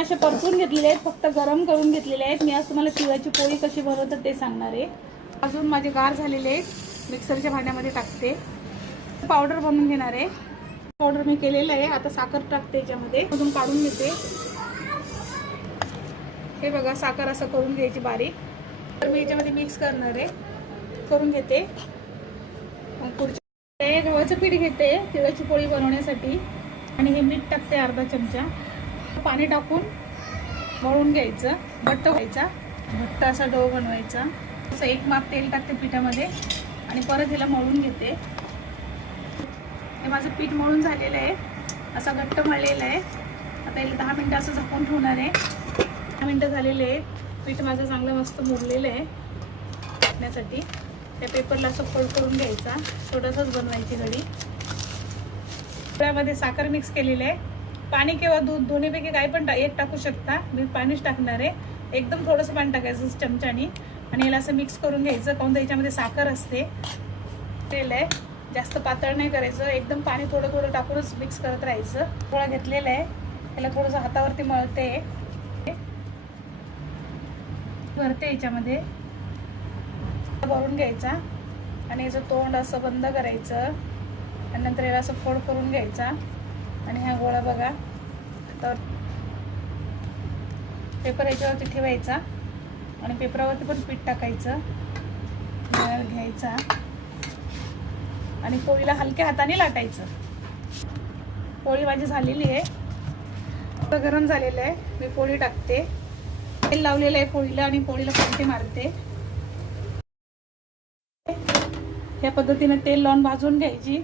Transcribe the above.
असे परतून घेतलेले आहेत, फक्त गरम करून घेतलेले आहेत। मी आज तुम्हाला तिळाची पोळी कशी बनवतात ते सांगणार आहे। अजून माझे गार झालेले आहेत, मिक्सरच्या भांड्यामध्ये टाकते। पावडर बनवून घेणार आहे। पावडर मी केलेलं आहे। आता साखर टाकते याच्यामध्ये, अजून काढून घेते। हे बघा, साखर असं करून घ्यायची बारीक। तर मी याच्यामध्ये मिक्स करणार आहे, करून घेते। मग पुढचे गव्हाचं पीठ घेते तिळाची पोळी बनवण्यासाठी आणि हे मीठ टाकते अर्धा चमचा। पाणी टाकून मळून घ्यायचं, घट्ट व्हायचा, घट्ट असा डो बनवायचा। असं एक माप तेल टाकते पिठामध्ये आणि परत ह्याला मळून घेते। हे माझं पीठ मळून झालेलं आहे, असा घट्ट मळलेलं आहे। आता याला 10 मिनटं असं झाकून ठेवणार आहे। 10 मिनटं झालेले आहे, पीठ माझं चांगलं मस्त मुरलेलं आहे। टाकण्यासाठी त्या पेपरला असं फोल्ड करून घ्यायचा, छोटासाच बनवायची घडी। त्यामध्ये साखर मिक्स केलेली आहे, पाणी किंवा दूध दोन्हीपैकी काही पण एक टाकू शकता। मी पाणीच टाकणार आहे, एकदम थोडंसं पाणी टाकायचं चमच्यानी आणि याला असं मिक्स करून घ्यायचं। काऊन तर याच्यामध्ये साखर असते। तेल आहे, जास्त पातळ नाही करायचं, एकदम पाणी थोडं थोडं टाकूनच मिक्स करत राहायचं। थोडा घेतलेला आहे, त्याला थोडंसं हातावरती मळते, भरते याच्यामध्ये, भरून घ्यायचा आणि याचं तोंड असं बंद करायचं आणि नंतर याला असं फोल्ड करून घ्यायचा आणि हा गोळा बघा तर पेपर याच्यावरती ठेवायचा आणि पेपरावरती पण पीठ टाकायचं, घ्यायचा आणि पोळीला हलक्या हाताने लाटायचं। पोळी माझी झालेली आहे, आता गरम झालेलं आहे। मी पोळी टाकते, तेल लावलेलं आहे पोळीला आणि पोळीला पलटी मारते। या पद्धतीने तेल लावून भाजून घ्यायची।